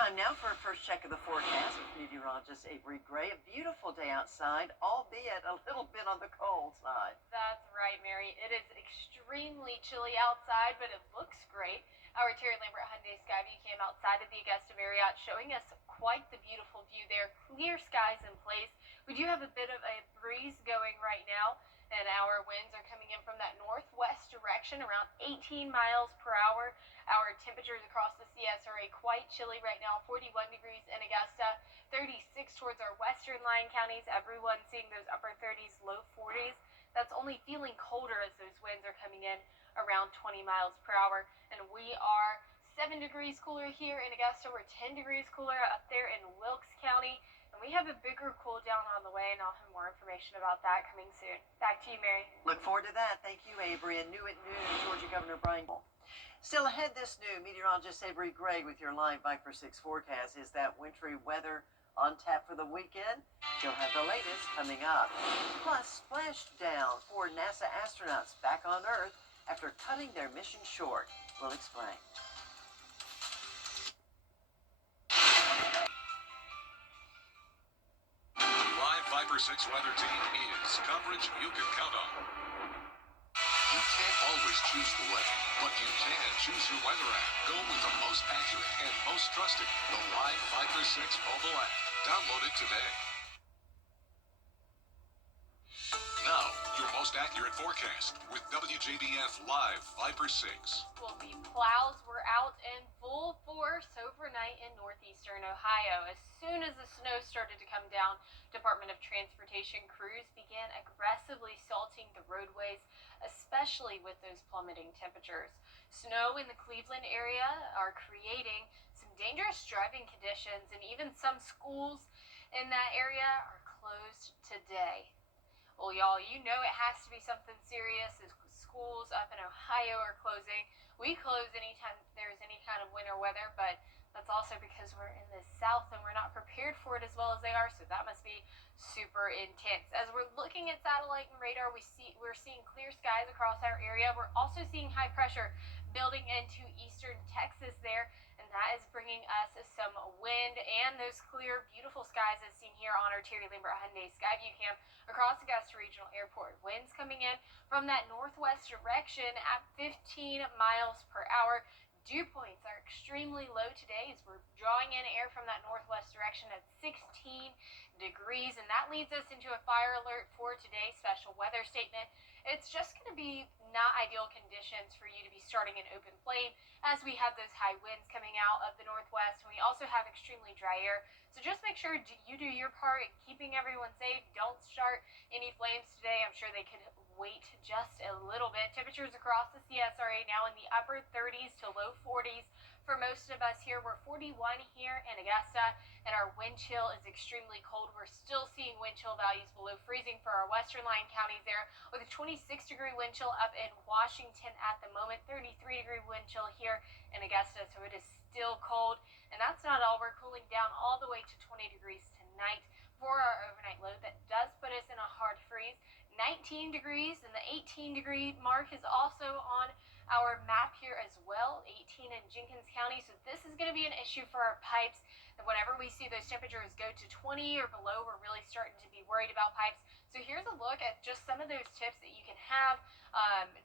Time now for a first check of the forecast with meteorologist Avery Gray. A beautiful day outside, albeit a little bit on the cold side. That's right, Mary. It is extremely chilly outside, but it looks great. Our Terry Lambert Hyundai Skyview cam outside of the Augusta Marriott showing us quite the beautiful view there. Clear skies in place. We do have a bit of a breeze going right now, and our winds are coming in from that northwest direction, around 18 miles per hour. Our temperatures across the CSRA quite chilly right now, 41 degrees in Augusta, 36 towards our western line counties. Everyone seeing those upper 30s, low 40s. That's only feeling colder as those winds are coming in around 20 miles per hour. And we are 7 degrees cooler here in Augusta. We're 10 degrees cooler up there in Wilkes County. And we have a bigger cool down on the way, and I'll have more information about that coming soon. Back to you, Mary. Look forward to that. Thank you, Avery. And new at noon, Georgia Governor Brian. Still ahead this noon, meteorologist Avery Gray with your live Viper 6 forecast. Is that wintry weather on tap for the weekend? You'll have the latest coming up. Plus, splashdown for NASA astronauts back on Earth after cutting their mission short. We'll explain. Live Viper 6 weather team is coverage you can count on. You can't always choose the weather, but you can choose your weather app. Go with the most accurate and most trusted, the Live Viper 6 mobile app. Download it today. Now, your most accurate forecast with WJBF Live Viper 6. Well, the plows were out in full force overnight in northeastern Ohio. As soon as the snow started to come down, Department of Transportation crews began aggressively salting the roadways, especially with those plummeting temperatures. Snow in the Cleveland area are creating some dangerous driving conditions, and even some schools in that area are closed today. Well, y'all, you know it has to be something serious as schools up in Ohio are closing. We close anytime there's any kind of winter weather, but that's also because we're in the south and we're not prepared for it as well as they are, so that must be super intense. As we're looking at satellite and radar, we're seeing clear skies across our area. We're also seeing high pressure building into eastern Texas there, and that is bringing us some wind and those clear, beautiful skies as seen here on our Terry Lambert Hyundai Skyview cam across Augusta Regional Airport. Winds coming in from that northwest direction at 15 miles per hour. Dew points are extremely low today as we're drawing in air from that northwest direction at 16 degrees, and that leads us into a fire alert for today's special weather statement. It's just going to be not ideal conditions for you to be starting an open flame as we have those high winds coming out of the northwest, and we also have extremely dry air. So just make sure you do your part in keeping everyone safe. Don't start any flames today. I'm sure they could wait just a little bit. Temperatures across the CSRA now in the upper 30s to low 40s. For most of us here, we're 41 here in Augusta, and our wind chill is extremely cold. We're still seeing wind chill values below freezing for our western line counties there, with a 26-degree wind chill up in Washington at the moment, 33-degree wind chill here in Augusta, so it is still cold. And that's not all. We're cooling down all the way to 20 degrees tonight for our overnight low. That does put us in a hard freeze. 19 degrees, and the 18-degree mark is also on our map here as well, 18 in Jenkins County. So this is going to be an issue for our pipes. And whenever we see those temperatures go to 20 or below, we're really starting to be worried about pipes. So here's a look at just some of those tips that you can have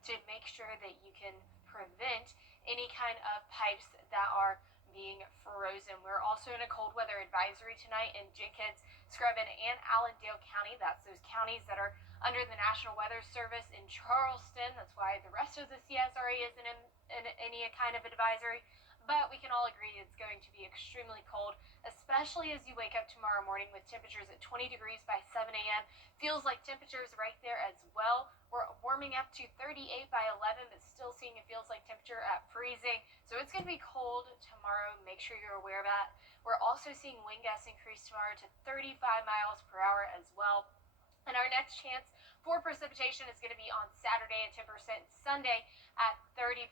to make sure that you can prevent any kind of pipes that are being frozen. We're also in a cold weather advisory tonight in Jenkins, Scrubbin, and Allendale County. That's those counties that are under the National Weather Service in Charleston. That's why the rest of the CSRA isn't in any kind of advisory. But we can all agree it's going to be extremely cold, especially as you wake up tomorrow morning with temperatures at 20 degrees by 7 a.m. Feels like temperatures right there as well. We're warming up to 38 by 11, but still seeing it feels like temperature at freezing. So it's going to be cold tomorrow. Make sure you're aware of that. We're also seeing wind gusts increase tomorrow to 35 miles per hour as well. And our next chance for precipitation is going to be on Saturday at 10%, Sunday at 30%,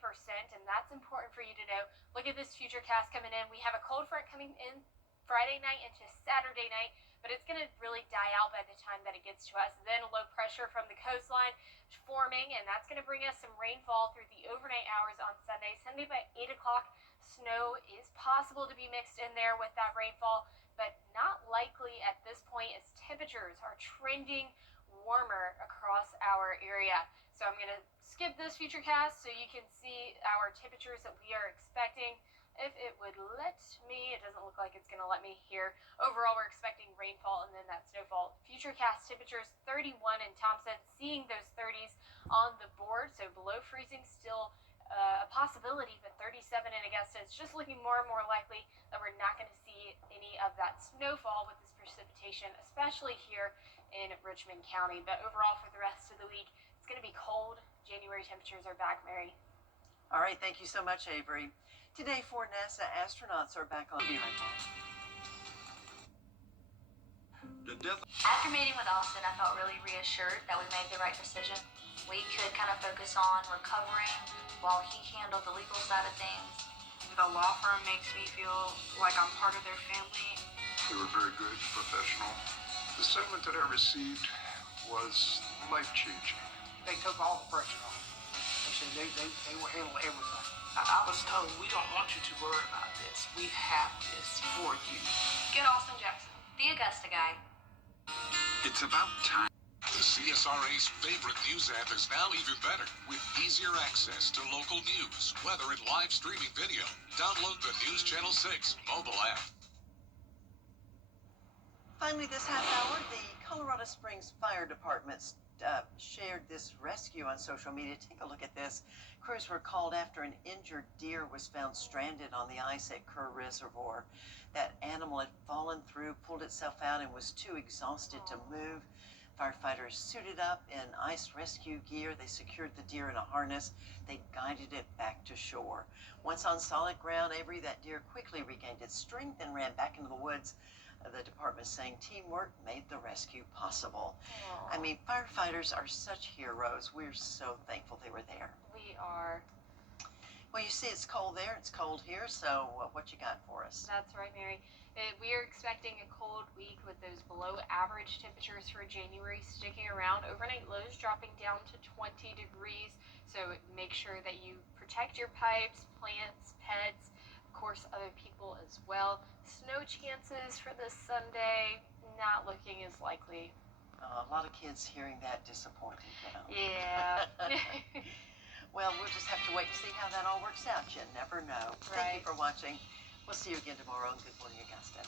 and that's important for you to know. Look at this future cast coming in. We have a cold front coming in Friday night into Saturday night, but it's going to really die out by the time that it gets to us. Then low pressure from the coastline forming, and that's going to bring us some rainfall through the overnight hours on Sunday. Sunday by 8 o'clock, snow is possible. possible to be mixed in there with that rainfall, but not likely at this point as temperatures are trending warmer across our area. So I'm going to skip this futurecast so you can see our temperatures that we are expecting. If it would let me, it doesn't look like it's going to let me here. Overall, we're expecting rainfall and then that snowfall. Futurecast temperatures 31 in Thompson, seeing those 30s on the board, so below freezing still a possibility, but 37 in Augusta. It's just looking more and more likely that we're not going to see any of that snowfall with this precipitation, especially here in Richmond County. But overall, for the rest of the week, it's going to be cold. January temperatures are back, Mary. All right, thank you so much, Avery. Today, 4 NASA astronauts are back on. The death. After meeting with Austin, I felt really reassured that we made the right decision. We could kind of focus on recovering while he handled the legal side of things. The law firm makes me feel like I'm part of their family. They were very good, professional. The settlement that I received was life-changing. They took all the pressure off. They said they will handle everything. I was told, we don't want you to worry about this. We have this for you. Get Austin Jackson. The Augusta guy. It's about time. The CSRA's favorite news app is now even better, with easier access to local news, weather, and live streaming video. Download the News Channel 6 mobile app. Finally, this half hour, the Colorado Springs Fire Department shared this rescue on social media. Take a look at this. Crews were called after an injured deer was found stranded on the ice at Kerr Reservoir. That animal had fallen through, pulled itself out, and was too exhausted to move. Firefighters suited up in ice rescue gear. They secured the deer in a harness. They guided it back to shore. Once on solid ground, Avery, that deer quickly regained its strength and ran back into the woods. The department saying teamwork made the rescue possible. I mean, firefighters are such heroes. We're so thankful they were there. We are. Well, you see, it's cold there, it's cold here, so what you got for us? That's right, Mary. We are expecting a cold week with those below average temperatures for January sticking around. Overnight lows dropping down to 20 degrees. So make sure that you protect your pipes, plants, pets, of course, other people as well. Snow chances for this Sunday, not looking as likely. A lot of kids hearing that disappointed. Yeah. Well, we'll just have to wait and see how that all works out. You never know. Thank you for watching. We'll see you again tomorrow on Good Morning Augusta.